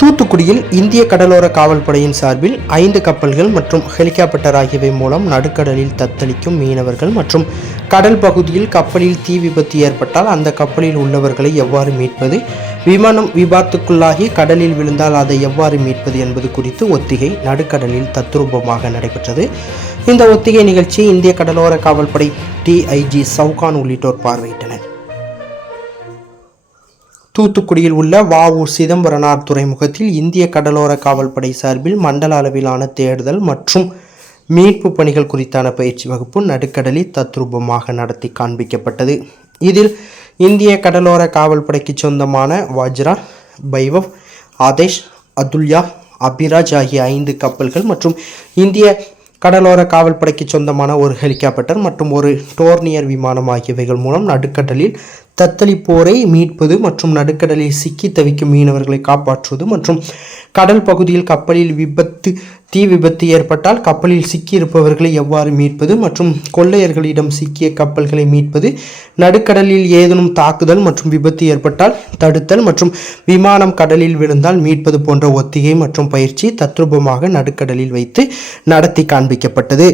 தூத்துக்குடியில் இந்திய கடலோர காவல்படையின் சார்பில் ஐந்து கப்பல்கள் மற்றும் ஹெலிகாப்டர் ஆகியவை மூலம் நடுக்கடலில் தத்தளிக்கும் மீனவர்கள் மற்றும் கடல் பகுதியில் கப்பலில் தீ விபத்து ஏற்பட்டால் அந்த கப்பலில் உள்ளவர்களை எவ்வாறு மீட்பது? விமானம் விபத்துக்குள்ளாகி கடலில் விழுந்தால் அதை எவ்வாறு மீட்பது என்பது குறித்து ஒத்திகை நடுக்கடலில் தத்ரூபமாக நடைபெற்றது. இந்த ஒத்திகை நிகழ்ச்சி இந்திய கடலோர காவல்படை டிஐஜி சவுகான் உள்ளிட்டோர் பார்வையிட்டனர். தூத்துக்குடியில் உள்ள வஉ சிதம்பரனார் துறைமுகத்தில் இந்திய கடலோர காவல்படை சார்பில் மண்டல அளவிலான தேடுதல் மற்றும் மீட்பு பணிகள் குறித்தான பயிற்சி வகுப்பு நடுக்கடலில் தத்ரூபமாக நடத்தி காண்பிக்கப்பட்டது. இதில் இந்திய கடலோர காவல்படைக்கு சொந்தமான வஜ்ரா பைவவ் ஆதேஷ் அதுல்யா அபிராஜ் ஆகிய ஐந்து கப்பல்கள் மற்றும் இந்திய கடலோர காவல்படைக்கு சொந்தமான ஒரு ஹெலிகாப்டர் மற்றும் ஒரு டோர்னியர் விமானம் ஆகியவைகள் மூலம் நடுக்கடலில் தத்தளிப்போரை மீட்பது மற்றும் நடுக்கடலில் சிக்கி தவிக்கும் மீனவர்களை காப்பாற்றுவது மற்றும் கடல் பகுதியில் கப்பலில் விபத்து தீ விபத்து ஏற்பட்டால் கப்பலில் சிக்கியிருப்பவர்களை எவ்வாறு மீட்பது மற்றும் கொள்ளையர்களிடம் சிக்கிய கப்பல்களை மீட்பது நடுக்கடலில் ஏதேனும் தாக்குதல் மற்றும் விபத்து ஏற்பட்டால் தடுத்தல் மற்றும் விமானம் கடலில் விழுந்தால் மீட்பது போன்ற ஒத்திகை மற்றும் பயிற்சி தத்ரூபமாக நடுக்கடலில் வைத்து நடத்தி காண்பிக்கப்பட்டது.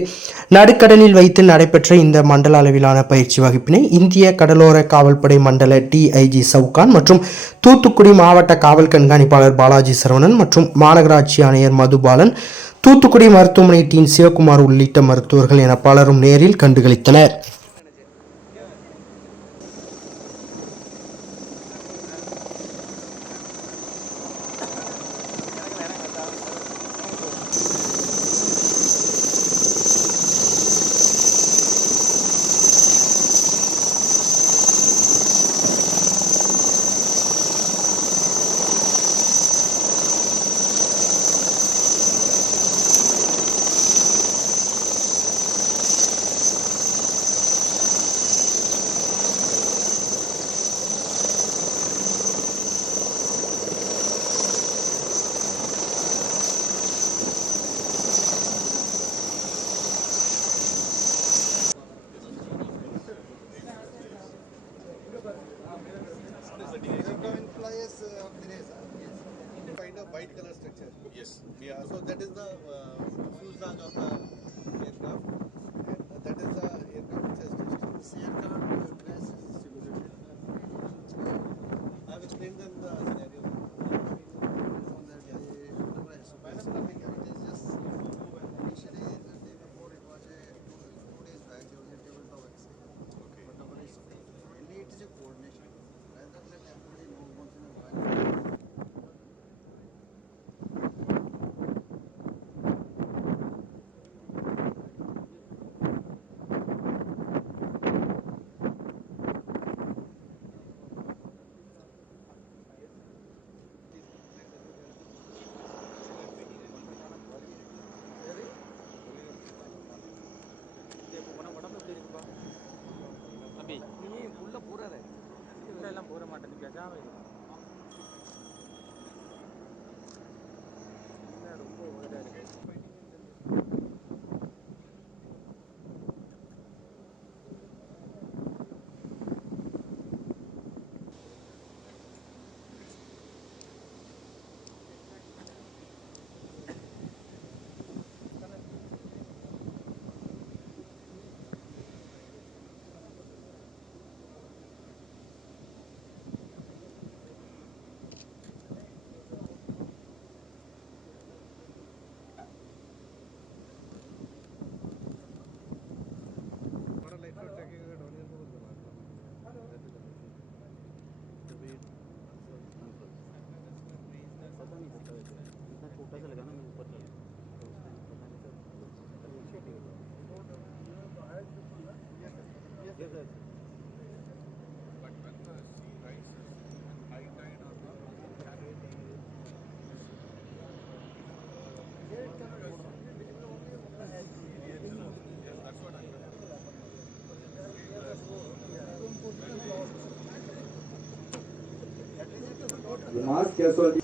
நடுக்கடலில் வைத்து நடைபெற்ற இந்த மண்டல அளவிலான பயிற்சி வகுப்பினை இந்திய கடலோர காவல்படை மண்டல டிஐஜி சவுகான் மற்றும் தூத்துக்குடி மாவட்ட காவல் கண்காணிப்பாளர் பாலாஜி சரவணன் மற்றும் மாநகராட்சி ஆணையர் மதுபாலன் தூத்துக்குடி மருத்துவமனை டீன் சிவகுமார் உள்ளிட்ட மருத்துவர்கள் என பலரும் நேரில் கண்டுகளித்தனர். Mask casualty.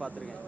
பார்த்துருக்கேன்.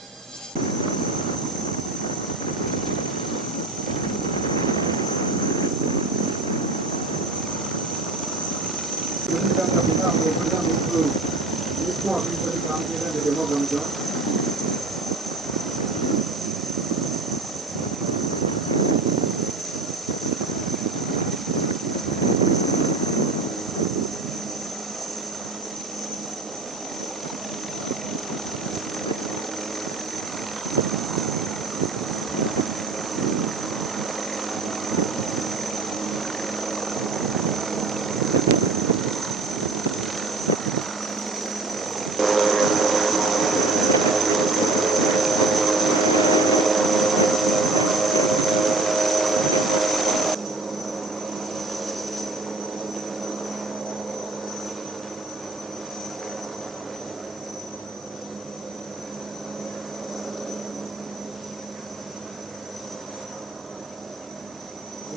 எப்படி தான் மீட்பு இருக்கும் அப்படின்னு சொல்லி காமிச்சு இந்த டெமோ பண்ணிட்டோம்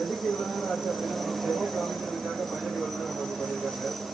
यदि केवल राज्य अपने सेवक ग्रामीण योजना का बजट योजना बहुत बढ़ेगा सर